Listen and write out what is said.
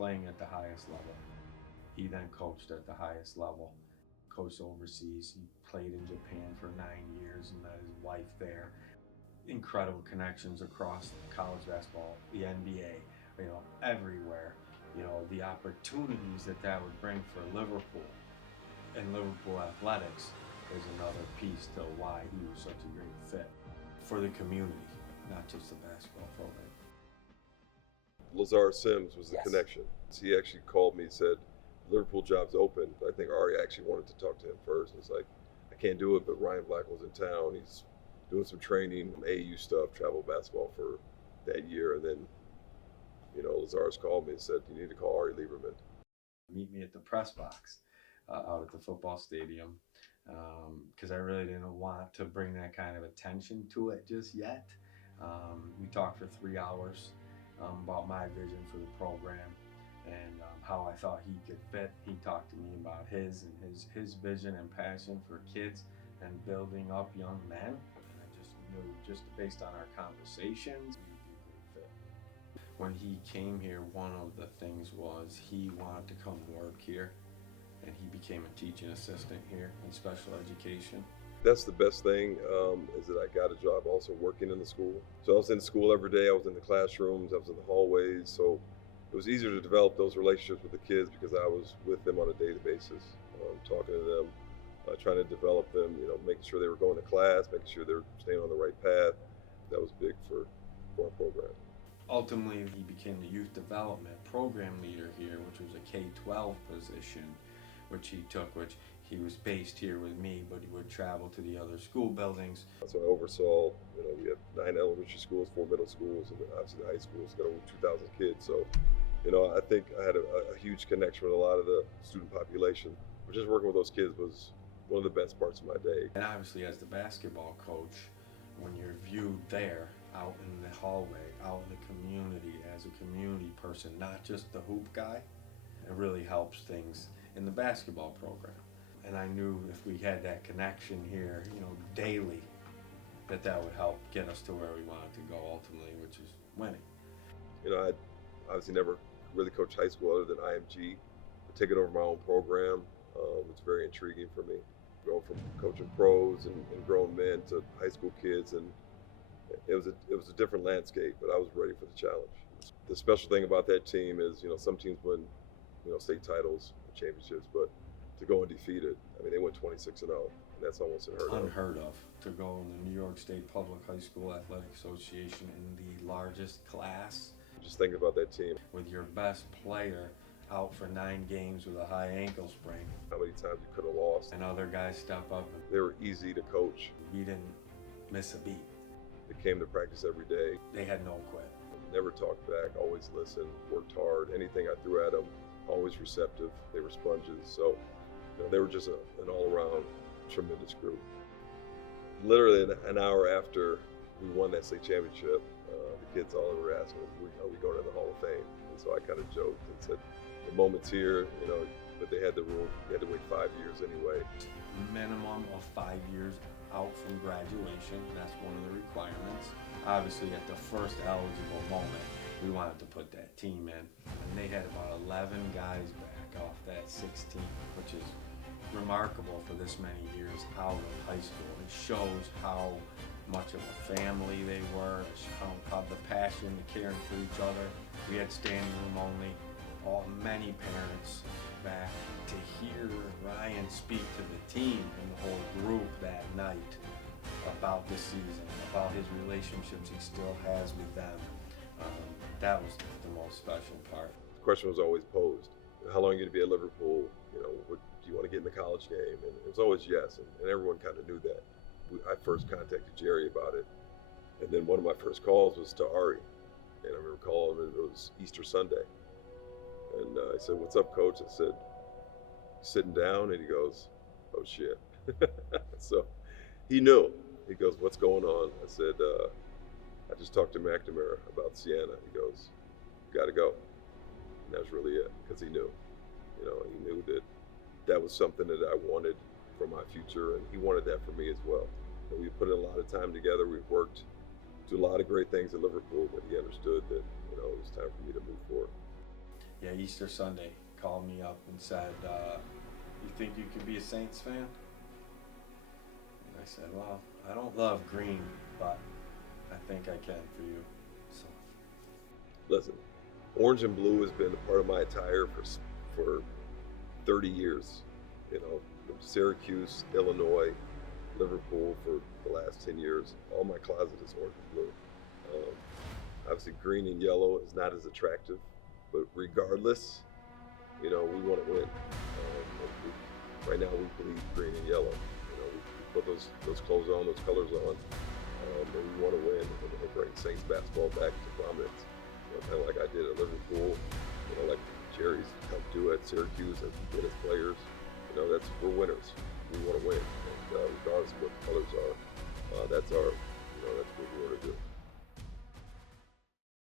playing at the highest level. He then coached at the highest level, coached overseas. He played in Japan for 9 years and met his wife there. Incredible connections across college basketball, the NBA, everywhere. The opportunities that would bring for Liverpool and Liverpool athletics is another piece to why he was such a great fit for the community, not just the basketball program. Lazar Sims was the Yes. connection. He actually called me and said, Liverpool job's open. I think Ari actually wanted to talk to him first. It's like, I can't do it, but Ryan Blackwell's in town. He's doing some training, AU stuff, travel basketball for that year. And then, Lazar's called me and said, you need to call Ari Lieberman. Meet me at the press box out at the football stadium, because I really didn't want to bring that kind of attention to it just yet. We talked for 3 hours about my vision for the program and how I thought he could fit. He talked to me about his vision and passion for kids and building up young men. And I just knew, just based on our conversations, he'd be a great fit. When he came here, one of the things was he wanted to come work here, and he became a teaching assistant here in special education. That's the best thing, is that I got a job also working in the school. So I was in school every day. I was in the classrooms, I was in the hallways. So it was easier to develop those relationships with the kids because I was with them on a daily basis, talking to them, trying to develop them, making sure they were going to class, making sure they were staying on the right path. That was big for our program. Ultimately, he became the youth development program leader here, which was a K-12 position, which he took, which he was based here with me, but he would travel to the other school buildings. So I oversaw, we have 9 elementary schools, 4 middle schools, and obviously the high schools got over 2,000 kids. So, I think I had a huge connection with a lot of the student population. But just working with those kids was one of the best parts of my day. And obviously, as the basketball coach, when you're viewed there, out in the hallway, out in the community, as a community person, not just the hoop guy, it really helps things in the basketball program. And I knew if we had that connection here, daily, that would help get us to where we wanted to go ultimately, which is winning. I obviously never really coached high school other than IMG. Taking over my own program was very intriguing for me. Going from coaching pros and grown men to high school kids, and it was a different landscape, but I was ready for the challenge. The special thing about that team is, some teams win, state titles, championships, but to go undefeated, they went 26-0, and that's almost Unheard of. To go in the New York State Public High School Athletic Association in the largest class. Just thinking about that team. With your best player out for 9 games with a high ankle sprain. How many times you could have lost. And other guys step up. They were easy to coach. We didn't miss a beat. They came to practice every day. They had no quit. Never talked back, always listened, worked hard. Anything I threw at them, always receptive. They were sponges. So they were just an all-around tremendous group. Literally an hour after we won that state championship, the kids all were asking, are we going to the Hall of Fame? And so I kind of joked and said, the moment's here, but they had the rule, they had to wait 5 years anyway. Minimum of 5 years out from graduation, that's one of the requirements. Obviously at the first eligible moment, we wanted to put that team in, and they had about 11 guys back off that 16, which is remarkable for this many years out of high school. It shows how much of a family they were, how the passion, the caring for each other. We had standing room only, many parents back to hear Ryan speak to the team and the whole group that night about the season, about his relationships he still has with them. That was the most special part. The question was always posed, how long are you going to be at Liverpool? Do you want to get in the college game? And it was always yes, and everyone kind of knew that. I first contacted Jerry about it, and then one of my first calls was to Ari, and I remember calling him, and it was Easter Sunday. And I said, what's up, coach? I said, sitting down, and he goes, oh shit. So he knew. He goes, what's going on? I said, I just talked to McNamara about Siena. He goes, you gotta go. And that was really it, because he knew. He knew that was something that I wanted for my future, and he wanted that for me as well. And we put in a lot of time together. We've worked to a lot of great things at Liverpool, but he understood that it was time for me to move forward. yeah, Easter Sunday, called me up and said, "You think you could be a Saints fan?" And I said, "Well, I don't love green, but I think I can for you." So Listen, orange and blue has been a part of my attire for 30 years. You know, from Syracuse, Illinois, Liverpool for the last 10 years. All my closet is orange and blue. Obviously, green and yellow is not as attractive, but regardless, you know, we want to win. Right now, we bleed green and yellow. You know, we put those clothes on, those colors on, and we want to win and bring Saints basketball back to prominence. You know, kind of like I did at Liverpool. You know, like Jerry's helped do at Syracuse and did as players. You know, we're winners. We want to win, and regardless of what the colors are, that's what we want to do.